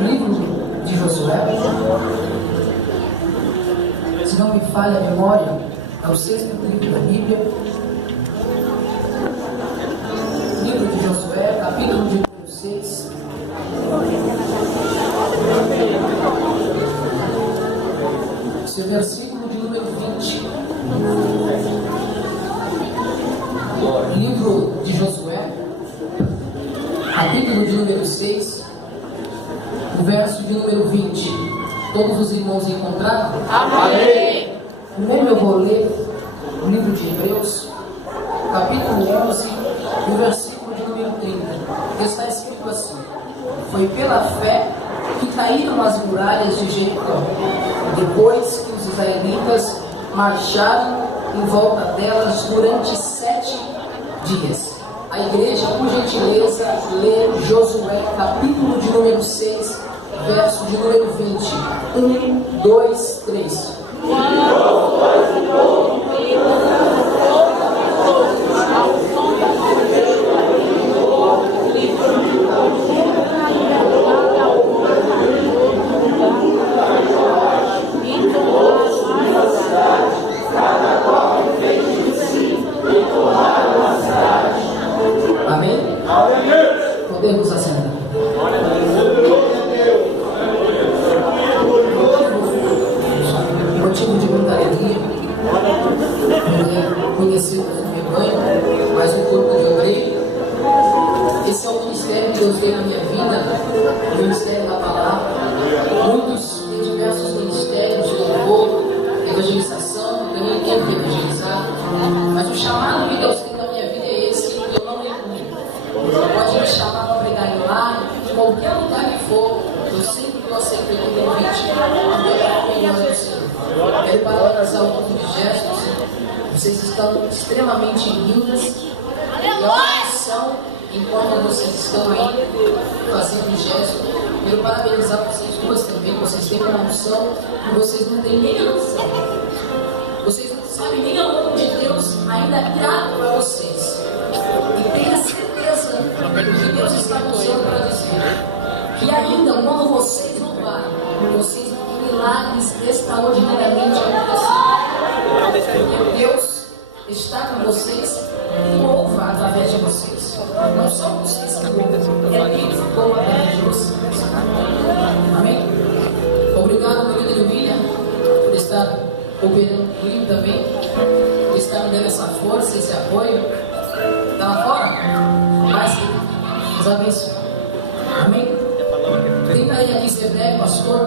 Livro de Josué, se não me falha a memória, é o 6º livro da Bíblia. Livro de Josué, capítulo de número 6. Seu versículo de número 20. Livro de Josué, capítulo de número 6, o verso de número 20. Todos os irmãos encontraram? Amém. Primeiro eu vou ler o livro de Hebreus, capítulo 11, o versículo de número 30. Está escrito assim: foi pela fé que caíram as muralhas de Jericó, depois que os israelitas marcharam em volta delas durante 7 dias. A igreja, por gentileza, lê Josué, capítulo de número 6, verso de número 20. 1, 2, 3. Amém? Podemos acender. Motivo de muita alegria conhecido no rebanho, mas no corpo de obreiro. Esse é o ministério que Deus deu na minha vida, o ministério da palavra. Muitos têm diversos ministérios de louvor, evangelização, também tenho que evangelizar, mas o chamado que Deus tem na minha vida é esse, e eu não recuso. Pode me chamar para pregar em lá, de qualquer lugar que for, eu sempre estou aceitando o convite, porque é a opinião do Senhor. Quero parabenizar o grupo de gestos. Vocês estão extremamente lindas. E a oração, enquanto vocês estão aí fazendo gesto, quero parabenizar vocês duas também. Vocês têm uma unção que vocês não têm nem a noção. Vocês não sabem nem o nome de Deus ainda é grato para vocês. E tenha certeza que Deus está usando para dizer que ainda quando vocês louvarem, vocês milagres extraordinariamente acontecendo. Porque Deus está com vocês e louva através de vocês. Não só vocês que louvam, é Deus que louva através de vocês. Amém? Obrigado, meu querido William, por estar operando comigo também, por estar me dando essa força, esse apoio. Está lá fora? Mas Deus abençoe. Amém? Tenta aí aqui ser breve, pastor.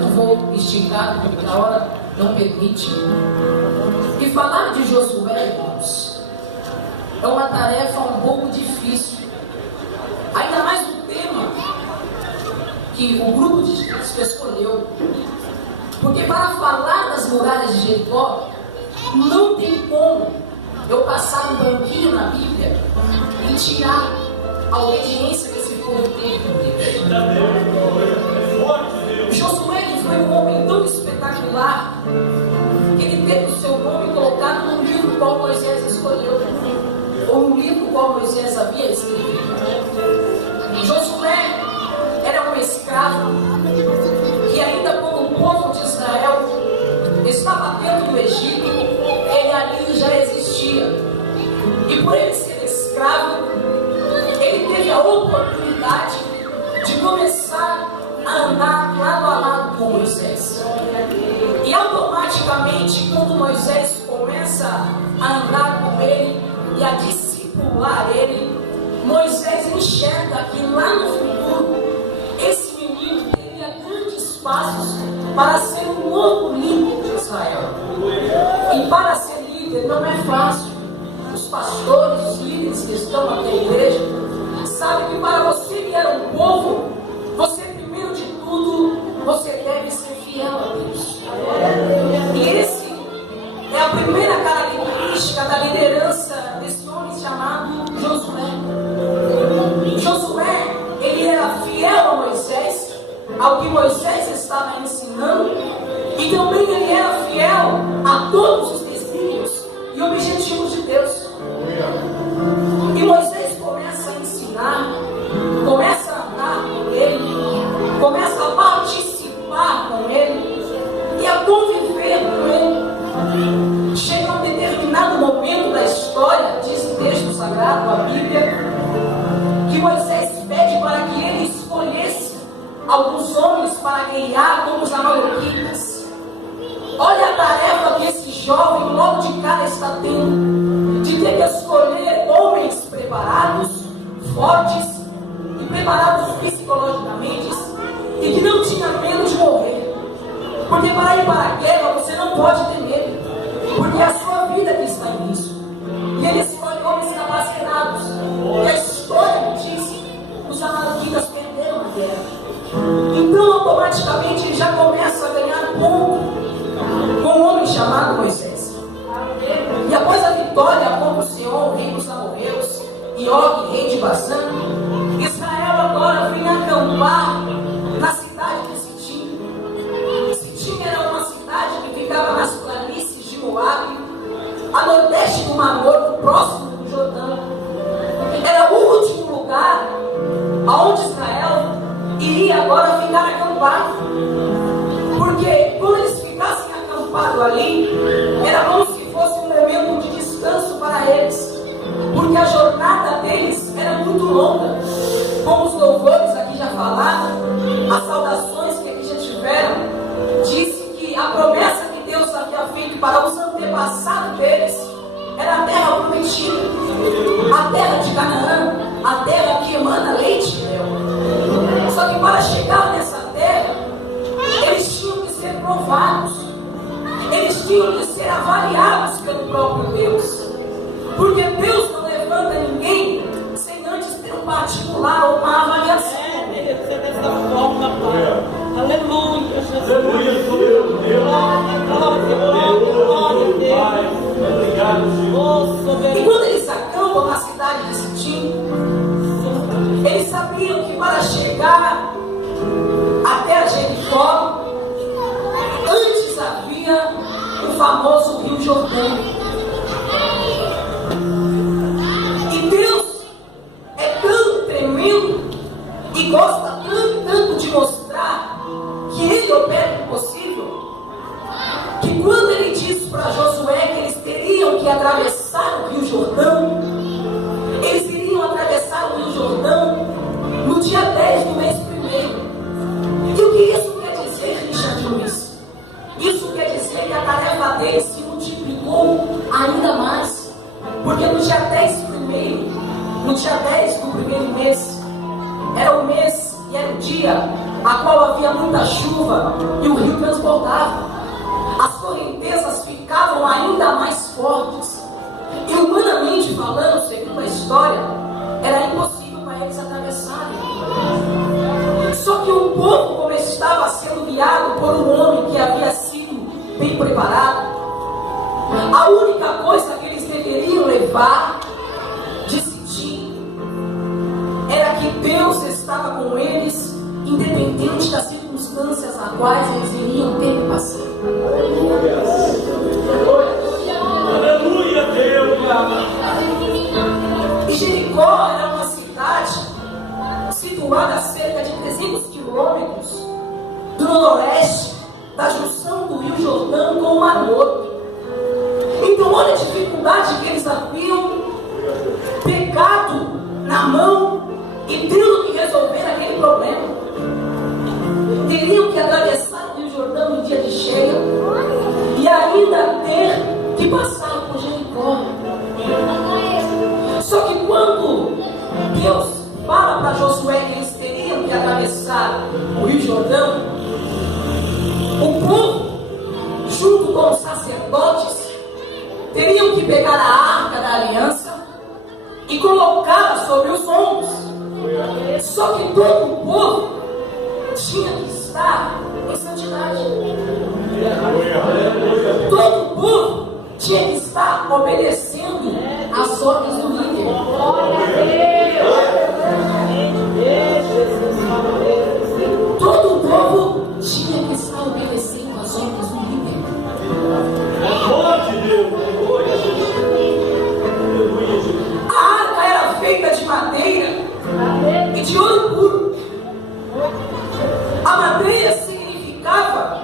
Não vou esticar, porque a hora não permite. E falar de Josué, irmãos, é uma tarefa um pouco difícil. Ainda mais o tema que o grupo de Cristo escolheu. Porque para falar das muralhas de Jericó, não tem como eu passar um banquinho na Bíblia e tirar a obediência que esse povo teve com Deus. Josué foi um homem tão espetacular que ele teve o seu nome colocado no livro qual Moisés escolheu, ou no livro qual Moisés havia escrito. Josué era um escravo que ainda quando o povo de Israel estava dentro do Egito, ele ali já existia. E por ele ser escravo, ele teve a oportunidade de começar a andar lado a lado com Moisés. E automaticamente, quando Moisés começa a andar com ele e a discipular ele, Moisés enxerga que lá no futuro esse menino teria grandes passos para ser um novo líder de Israel. E para ser líder não é fácil. Os pastores, os líderes que estão na igreja, sabem que para você guiar um povo, você primeiro de tudo, você deve ser fiel a Deus. E esse é a primeira característica da liderança desse homem chamado Josué. Josué, ele era fiel a Moisés, ao que Moisés estava ensinando, e também ele era fiel a todos os desígnios e objetivos de Deus. E Moisés começa chega um determinado momento da história, diz o texto sagrado, a Bíblia, que Moisés pede para que ele escolhesse alguns homens para guerrear como os amalequitas. Olha a tarefa que esse jovem logo de cara está tendo, de ter que escolher homens preparados, fortes e preparados psicologicamente, e que não tinha medo de morrer. Porque para ir para a guerra você não pode ter medo, porque é a sua vida que está em risco. E ele escolhe homens capacitados. E a história me diz que os amalequitas perderam a guerra. Então automaticamente ele já começa a ganhar ponto com um homem chamado Moisés. E após a vitória contra o Seom, rei dos amorreus, e Og, rei de Bazã, Israel agora vem acampar na cidade de Sitim. Sitim era uma cidade que ficava nas planícies de Moabe, a nordeste do Mar Morto, próximo do Jordão. Era o último lugar aonde Israel iria agora ficar acampado. Porque quando eles ficassem acampados ali, era como se fosse um momento de descanso para eles. Porque a jornada deles era muito longa. Como os louvores aqui já falaram, as saudações que aqui já tiveram, disse que a promessa que Deus havia feito para os antepassados deles era a terra prometida, a terra de Canaã, a terra que emana leite e mel. Só que para chegar nessa terra, eles tinham que ser provados, eles tinham que ser avaliados pelo próprio Deus, porque Deus não levanta ninguém sem antes ter um particular ou uma avaliação. Dessa forma, Pai. Aleluia, Jesus. Aleluia, e quando eles acampam na cidade de Sitim, eles sabiam que para chegar até a Jericó, antes havia o famoso Rio Jordão. E Deus é tão tremendo e gosta tanto de mostrar que Ele opera o impossível, que quando Ele diz para Josué que eles teriam que atravessar o Rio Jordão, eles iriam atravessar o Rio Jordão no dia 10 do mês 1º. E o que isso quer dizer, Richard Luiz? Isso quer dizer que a tarefa deles se multiplicou ainda mais, porque no dia 10 do primeiro mês, era o mês e era o dia a qual havia muita chuva e o rio transbordava. As correntezas ficavam ainda mais fortes. E humanamente falando, segundo a história, era impossível para eles atravessarem. Só que o povo, como estava sendo guiado por um homem que havia sido bem preparado, a única coisa que eles deveriam levar de Sitim era que Deus estava com eles, independente das circunstâncias a quais eles iriam ter que passar. Aleluia, Deus. E Jericó era uma cidade situada a cerca de 300 quilômetros do noroeste da junção do Rio Jordão com o Mar Morto. Então olha a dificuldade que eles haviam, pecado na mão e tendo que resolver aquele problema. Teriam que atravessar o Rio Jordão em dia de cheia e ainda ter que passar por Jericó. Só que quando Deus fala para Josué que eles teriam que atravessar o Rio Jordão, o povo, junto com os sacerdotes, teriam que pegar a arca da aliança e colocá-la sobre os ombros. Só que todo o povo tinha que estar em santidade. Todo o povo tinha que estar obedecendo às ordens do líder. Todo o povo tinha que estar obedecendo às ordens do líder. A arca era feita de madeira e de ouro puro. A madeira significava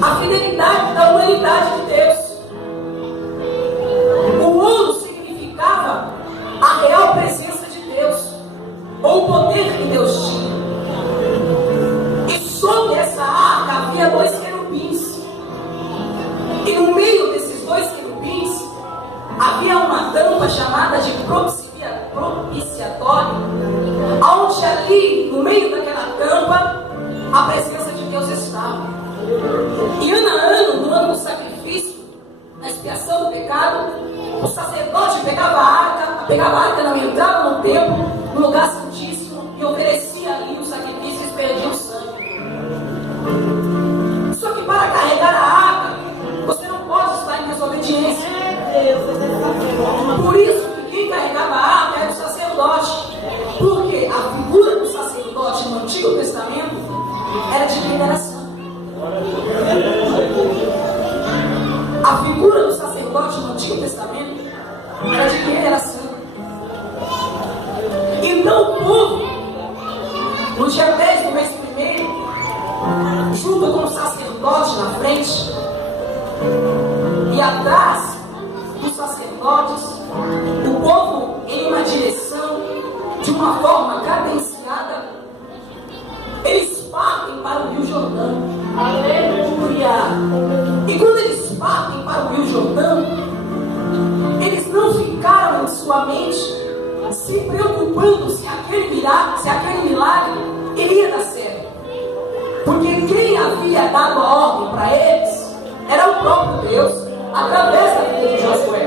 a fidelidade da humanidade de Deus. tampa chamada de propiciatório, onde ali, no meio daquela tampa, a presença de Deus estava. E ano a ano, no ano do sacrifício, na expiação do pecado, o sacerdote pegava a arca, não entrava no templo, no lugar santíssimo, e oferecia ali o sacrifício e perdia o sangue. Só que para carregar a arca, você não pode estar em desobediência. Por isso que quem carregava a arca era o sacerdote. Porque a figura do sacerdote no Antigo Testamento era de quem era santo. A figura do sacerdote no Antigo Testamento era de quem era santo. Então o povo, no dia 10 do mês primeiro, junto com o sacerdote na frente e atrás dos sacerdotes, o povo em uma direção, de uma forma cadenciada, eles partem para o Rio Jordão. Aleluia! E quando eles partem para o Rio Jordão, eles não ficaram em sua mente se preocupando se aquele milagre iria dar certo. Porque quem havia dado a ordem para eles era o próprio Deus, através da vida de Josué.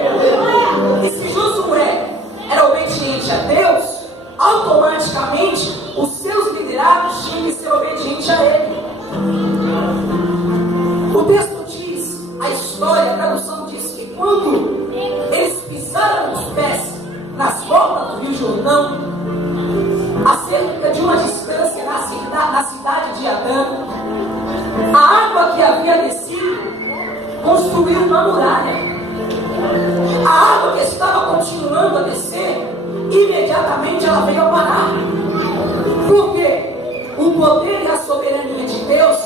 E se Josué era obediente a Deus, automaticamente os seus liderados tinham que ser obedientes a ele. O texto diz, a história, a tradução diz que quando eles pisaram os pés nas bordas do Rio Jordão, a cerca de uma distância na cidade de Adã, a água que havia descido construiu uma muralha. A água que estava continuando a descer, imediatamente ela veio a parar. Porque o poder e a soberania de Deus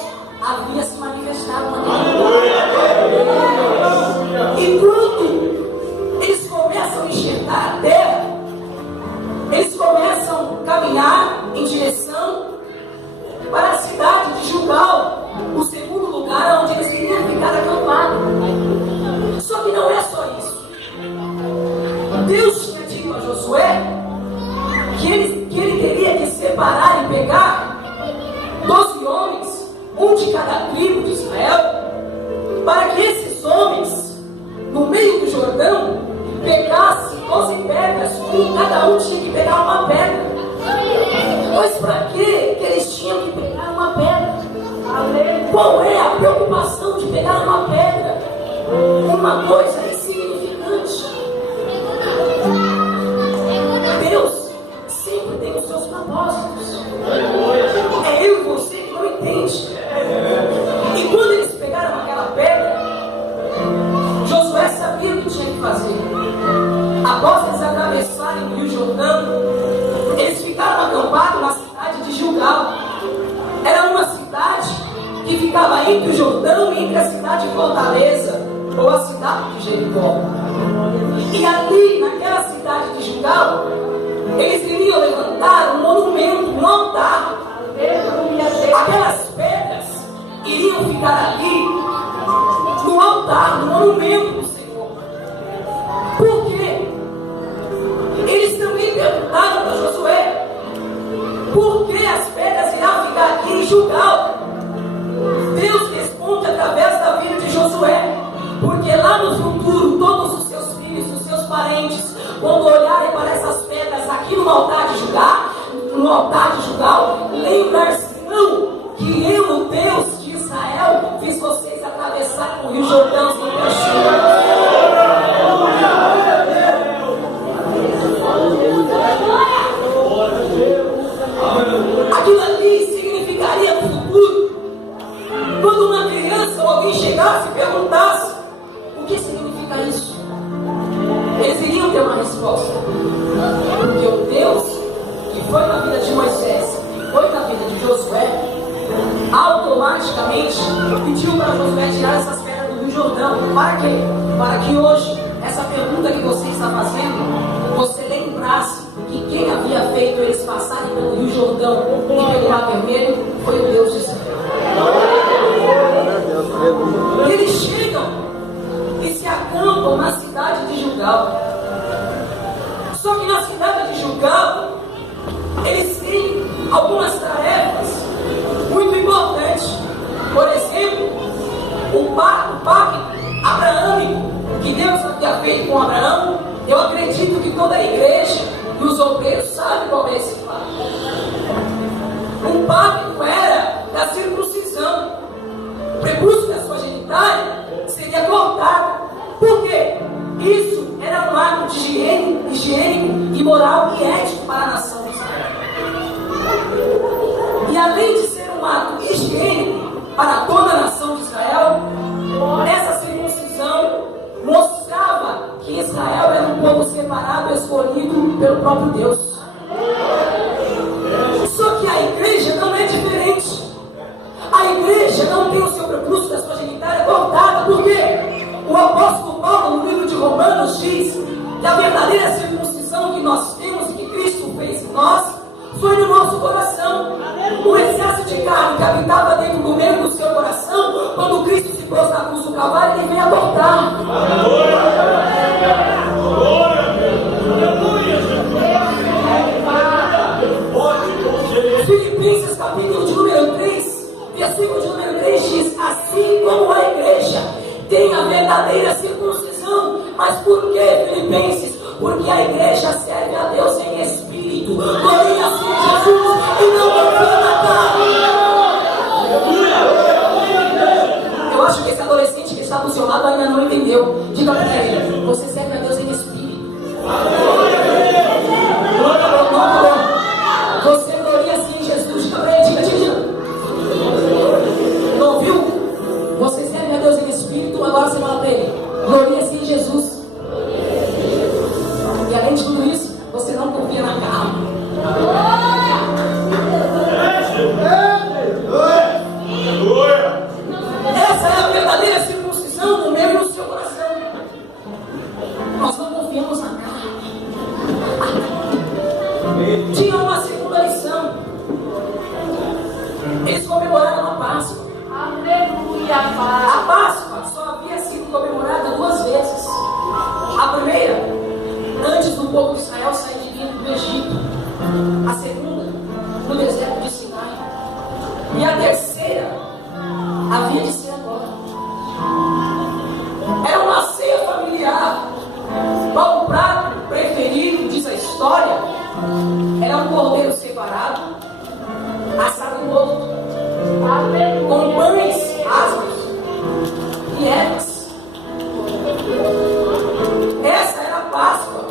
havia se manifestado naquele. E quando eles começam a enxergar a terra, eles começam a caminhar em direção para a cidade de Gilgal, o segundo lugar onde eles queriam ficar acampados. Só que não é só isso. Deus tinha dito a Josué que ele teria que separar e pegar 12 homens, um de cada tribo de Israel, para que esses homens, no meio do Jordão, pegassem 12 pedras, cada um tinha que pegar uma pedra. Mas para que eles tinham que pegar uma pedra? Qual é a preocupação de pegar uma pedra? Uma coisa insignificante. Deus sempre tem os seus propósitos. É eu e você que não entende. E quando eles pegaram aquela pedra, Josué sabia o que tinha que fazer. Após eles atravessarem o Rio Jordão, eles ficaram acampados na cidade de Gilgal. Era uma cidade que ficava entre o Jordão e entre a cidade de Fortaleza, ou a cidade de Jericó. E ali, naquela cidade de Gilgal, eles iriam levantar um monumento, um altar. Aquelas pedras iriam ficar ali no altar, no monumento do Senhor. Por quê? Eles também perguntaram para Josué: por que as pedras irão ficar aqui em Gilgal? Deus responde através da vida de Josué: porque lá no futuro todos os seus filhos, os seus parentes, quando olharem para essas pedras aqui no altar de Gilgal, lembrar-se-ão que eu, o Deus de Israel, fiz vocês atravessar o Rio Jordão sem chuva. Aquilo ali significaria no futuro, quando uma criança ou alguém chegasse e perguntasse: o que significa isso? Eles iriam ter uma resposta. Porque o Deus que foi na vida de Moisés, foi na vida de Josué, automaticamente pediu para Josué tirar essas pedras do Rio Jordão. Para quê? Para que hoje, essa pergunta que você está fazendo, você lembrasse que quem havia feito eles passarem pelo Rio Jordão e pelo Mar Vermelho foi o Deus de Israel. Eles chegam e se acampam na cidade de Gilgal. dominical, eles têm algumas tarefas muito importantes. Por exemplo, o pacto abraâmico que Deus havia feito com Abraão. Eu acredito que toda a igreja e os obreiros sabem qual é esse pacto. O pacto era da circuncisão. O prepúcio da sua genitália seria cortado. Por quê? Isso era um ato de higiênico e moral e ético para a nação de Israel. E além de ser um ato higiênico para toda a nação de Israel, essa circuncisão mostrava que Israel era um povo separado e escolhido pelo próprio Deus. Só que a igreja não é diferente. A igreja não tem o seu prepúcio da sua genitália cortada. Por quê? O apóstolo Paulo, no livro de Romanos, diz que a verdadeira circuncisão que nós temos e que Cristo fez em nós foi no nosso coração. O excesso de carne que habitava dentro do meio do seu coração, quando Cristo se pôs na cruz do Calvário, ele veio abortar. Filipenses capítulo de número 3, versículo de número 3 diz: assim como a igreja tem a verdadeira circuncisão. Mas por que, Filipenses? Porque a igreja serve a Deus em espírito, glória a Jesus, e não confia na carne. Eu acho que esse adolescente que está do seu lado ainda não entendeu. Diga para ele: você serve a Deus em espírito. Você gloria assim em Jesus. Diga para ele, diga. Não ouviu? Você serve a Deus em espírito. Agora você fala para ele: gloria assim em Jesus. E além de tudo isso, você não confia na carne. Essa é a verdadeira circuncisão no meu e no seu coração. Nós não confiamos na carne. Tinha uma segunda lição. Eles comemoraram a Páscoa. Aleluia. A Páscoa só havia sido comemorada 2 vezes. A primeira, antes do povo de Israel sair de dentro do Egito. A segunda, no deserto de Sinai. E a terceira, havia de ser agora. Era uma ceia familiar. Qual o prato preferido, diz a história, era um cordeiro separado, assado morto, com pães asmos e ervas. Essa era a Páscoa,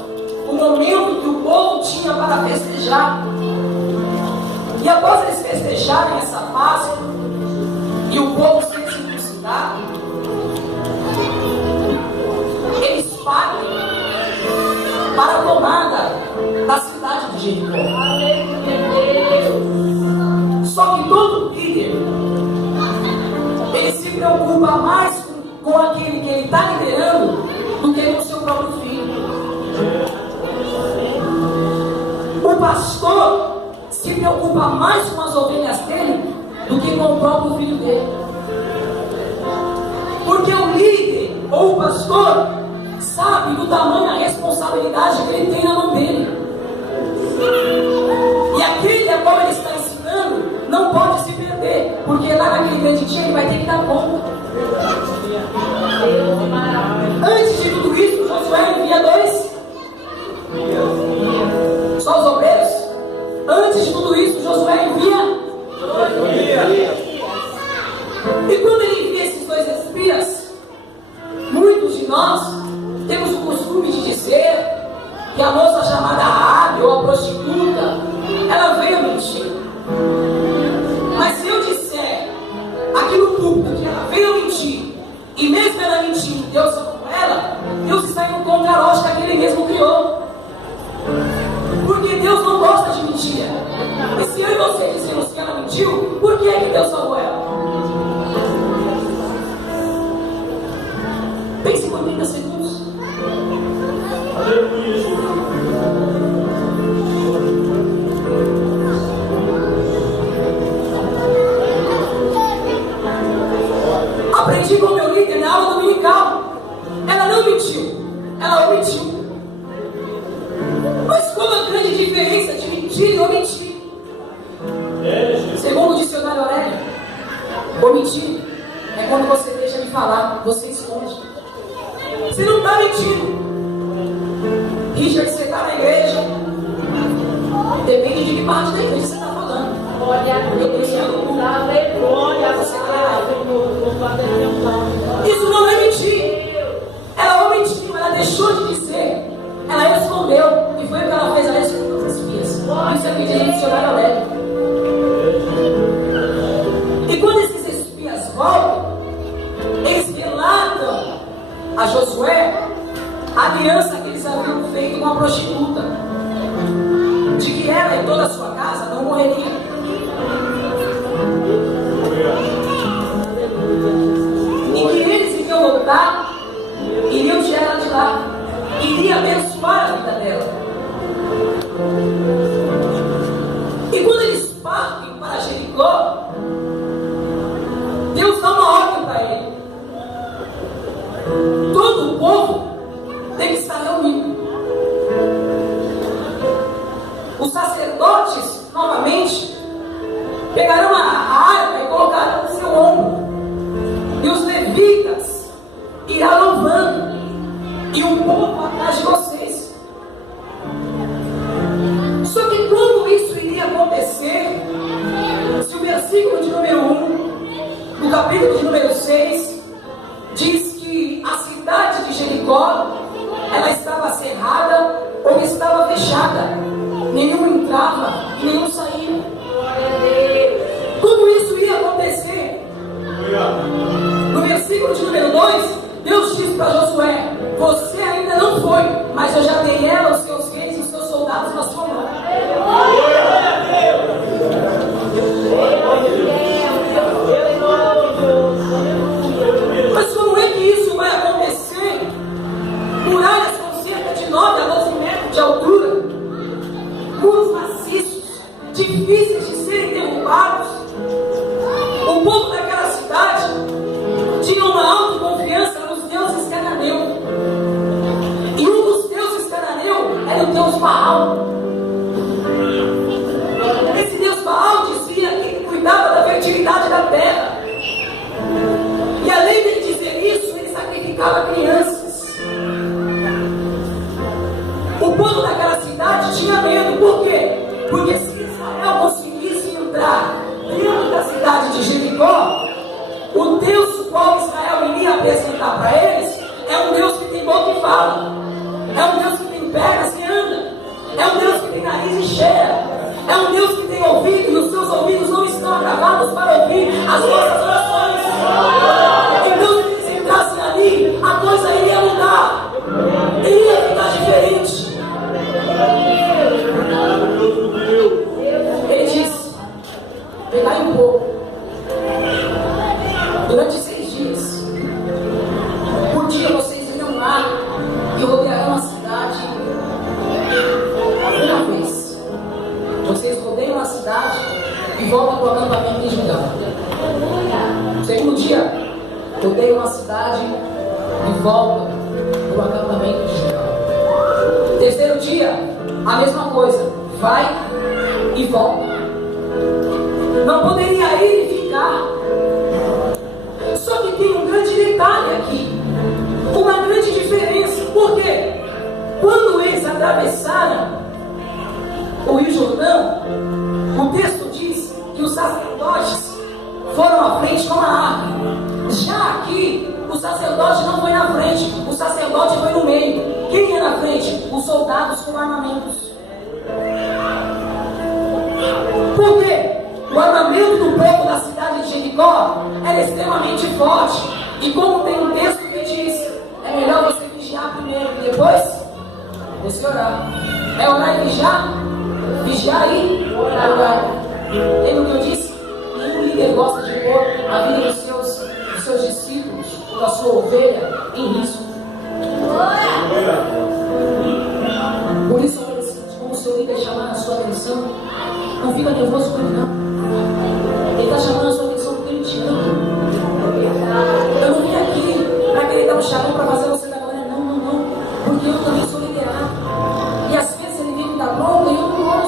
o momento que o povo tinha para festejar. E após eles festejarem essa Páscoa e o povo ser circuncidado, eles partem para a tomada da cidade de Jericó. Só que todo líder, ele se preocupa mais com aquele que ele está liderando do que com o seu próprio filho. O pastor se preocupa mais com as ovelhas dele do que com o próprio filho dele. Porque o líder ou o pastor sabe do tamanho da responsabilidade que ele tem na mão dele. E aquele a qual ele está ensinando não pode se perder, porque lá naquele grande dia ele vai ter que dar conta. Antes de tudo isso, Josué envia 2. Só os obreiros? Antes de tudo isso, Josué envia 2. E quando ele envia esses 2 espias, muitos de nós temos o costume de dizer que a moça chamada Raabe, ou a prostituta, ela veio mentir. Mas se eu disser aqui no púlpito que ela veio mentir, e mesmo ela mentindo, Deus falou com ela, Deus está indo contra a lógica que ele mesmo criou. Porque Deus não gosta de mentira. E se eu e você dizemos que ela mentiu, por que é que Deus salvou ela? Pense por 30 segundos. Aprendi com meu líder na aula dominical. Ela não mentiu, ela omitiu. Mas qual a grande diferença diferença de mentir e omitir. Segundo o dicionário Aurélio, omitir é quando você deixa de falar, você esconde. Você não está mentindo. Richard, você está na igreja. Depende de que parte da igreja você está falando. Isso não é mentir. Ela omitiu, ela deixou de dizer. Ela respondeu. E foi o que ela fez, ela respondeu as espias. Isso é o que diz o dicionário Aurélio. E quando esses espias voltam, eles relatam a Josué a aliança que eles haviam feito com a prostituta, de que ela e toda a sua casa não morreria. E que eles iriam voltar, iriam tirar ela de lá, iriam abençoar a vida dela. E quando eles partem para Jericó, Deus dá uma ordem para ele. Todo o povo tem que estar reunido. Os sacerdotes, novamente, pegarão a arca e colocarão no seu ombro. E os levitas irão louvando. E o povo atrás de vocês. Só que quando isso iria acontecer, se o versículo de número 1, no capítulo de número 6, diz que a cidade de Jericó, ela estava cerrada ou estava fechada. Nenhum entrava e nenhum saía. Como isso iria acontecer? No versículo de número 2, Deus disse para Josué: você ainda não foi, mas eu já dei ela, os seus reis e os seus soldados na sua mão. Mas como é que isso vai acontecer? Muralhas com cerca de 9 a 12 metros de altura, muros maciços, difíceis de serem derrubados. O povo daquela cidade tinha uma autoconfiança nos deuses cananeus. E um dos deuses cananeus era o deus Baal. Esse deus Baal dizia que cuidava da fertilidade da terra. E além de dizer isso, ele sacrificava crianças. O povo daquela cidade tinha medo. Por quê? Porque se Israel conseguisse entrar dentro da cidade de Jericó, o Deus o qual Israel iria apresentar para eles é um Deus que tem boca e fala, é um Deus que tem pernas e anda, é um Deus que tem nariz e cheira, é um Deus que tem ouvido e os seus ouvidos não estão agravados para ouvir as nossas orações. Então, se eles entrassem ali, a coisa iria mudar, iria ficar diferente. Ele disse: pegai um pouco, durante 6 dias, por dia vocês irão lá e rodearão a cidade uma vez. Vocês rodeiam a cidade e voltam para o acampamento em Judá. Segundo dia, rodeiam a cidade e voltam para o acampamento de Judá. Terceiro dia, a mesma coisa, vai e volta. Não poderia ir e ficar. Só que tem um grande detalhe aqui, uma grande diferença. Por quê? Quando eles atravessaram o Rio Jordão, o texto diz que os sacerdotes foram à frente com a arca. Já aqui, o sacerdote não foi na frente, o sacerdote foi no meio. Quem ia na frente? Os soldados com armamentos. Por quê? O armamento do povo da cidade de Jericó era extremamente forte. E como tem um texto que diz, é melhor você vigiar primeiro e depois você orar. É orar e vigiar? Vigiar e orar. Lembra o que eu disse? Nenhum líder gosta de pôr a vida dos seus discípulos, da sua ovelha, em risco. Por isso, como o seu líder chamar a sua atenção, não fica nervoso com ele, não. Ele está chamando a sua atenção porque ele te ama. Eu não vim aqui para querer dar um chavão para fazer você da glória. Não. Porque eu também sou liderado. E às vezes ele vem me dar bronca e eu não gosto.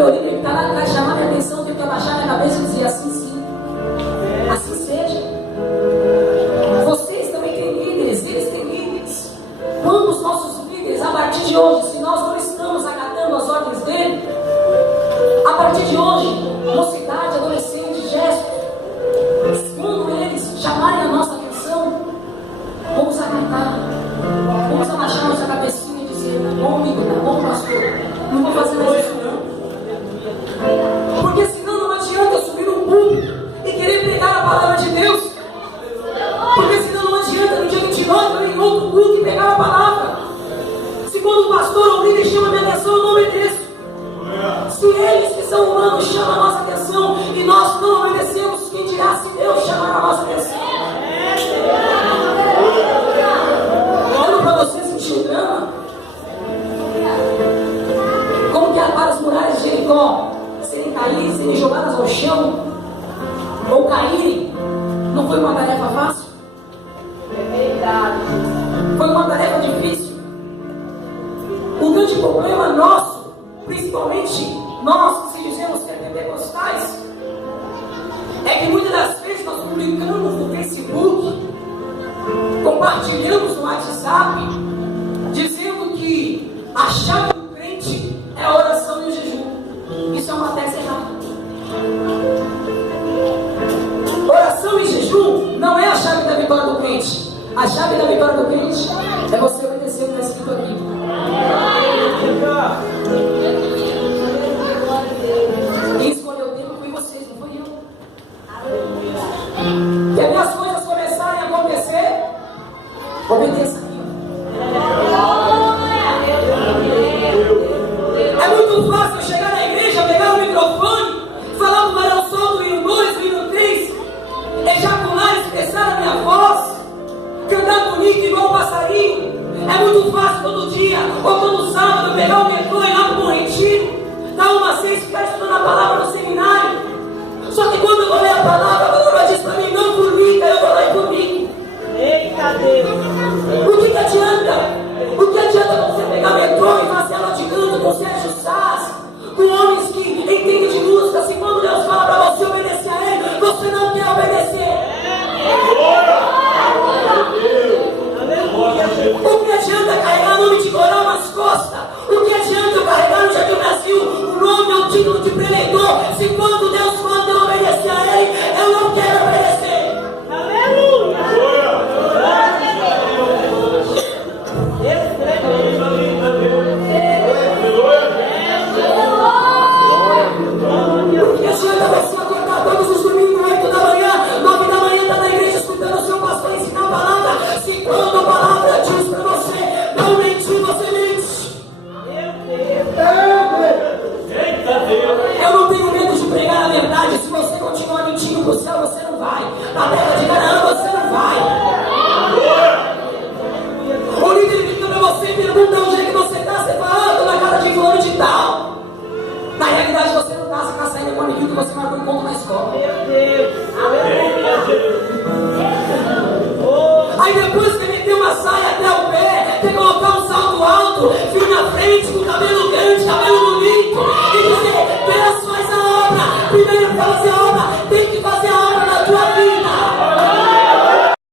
meu líder que está lá atrás chamar minha atenção, eu tenho que abaixar minha cabeça e dizer assim sim. Assim seja. Vocês também têm líderes, eles têm líderes. Quando os nossos líderes, a partir de hoje, se nós não estamos acatando as ordens dele, a partir de hoje, mocidade, adolescente, gestos, quando eles chamarem a nossa atenção, vamos acatar, vamos abaixar nossa cabecinha e dizer: tá bom, amigo, tá bom, pastor, não vou fazer mais isso não. Porque senão não adianta eu subir no púlpito e querer pregar a palavra de Deus. Porque senão não adianta no dia 29 eu ir em outro culto e pegar a palavra. Se quando o pastor ou o líder chama a minha atenção, eu não obedeço. Se eles que são humanos chamam a nossa atenção e nós não obedecemos, quem dirá se Deus chamar a nossa atenção? Olhando para você sentir o drama, como que é para as muralhas de Jericó serem caídas, serem jogadas ao chão ou caírem, não foi uma tarefa fácil? Foi uma tarefa difícil. O grande problema nosso, principalmente nós que se dizemos ser pentecostais, é que muitas das vezes nós publicamos no Facebook, compartilhamos no WhatsApp, dizendo que a chave do crente é a oração e o jejum. Isso é uma tese errada. Oração e jejum não é a chave da vitória do crente. A chave da vitória do crente é você obedecer o que está escrito aqui. Quem escolheu o tempo foi vocês, não foi eu. Quer ver as coisas começarem a acontecer? Obedeça aqui. É muito fácil eu chegar na igreja, pegar o microfone, falar do varão sol do hino 2, do hino 3, ejacular e expressar a minha voz, cantar bonito igual um passarinho. É muito fácil todo dia, ou todo sábado, pegar o metrô e ir lá para o retiro, dar uma ceia e ficar estudando a palavra no seminário. Só que quando eu vou ler a palavra diz para mim: não formiga, eu vou lá e formigo. Eita Deus! O que adianta? O que adianta você pegar o metrô e fazer aula de canto com Sérgio Sass, com homens que entendem de música, se quando Deus fala para você obedecer a Ele, você não quer obedecer? O que adianta carregar o nome de Coral nas costas? O que adianta eu carregar no Jardim Brasil o nome ou o título de preleitor, se quando Deus manda eu obedecer a Ele, eu não quero obedecer? Aleluia! O que adianta você acordar todos os domingos 8 da manhã, 9 da manhã, estar na igreja escutando o seu pastor ensinar a palavra, se quando a palavra diz para você não mentir, você mente? Eu não tenho medo de pregar a verdade. Se você continuar mentindo para o céu, você não vai. Na terra de Canaã, você não vai. O líder fica para você e pergunta onde é que você está. Você fala: estou na casa de fulano de tal. Na realidade você não está. Você está saindo com o amiguinho que você marcou encontro na escola. Meu Deus! Aí depois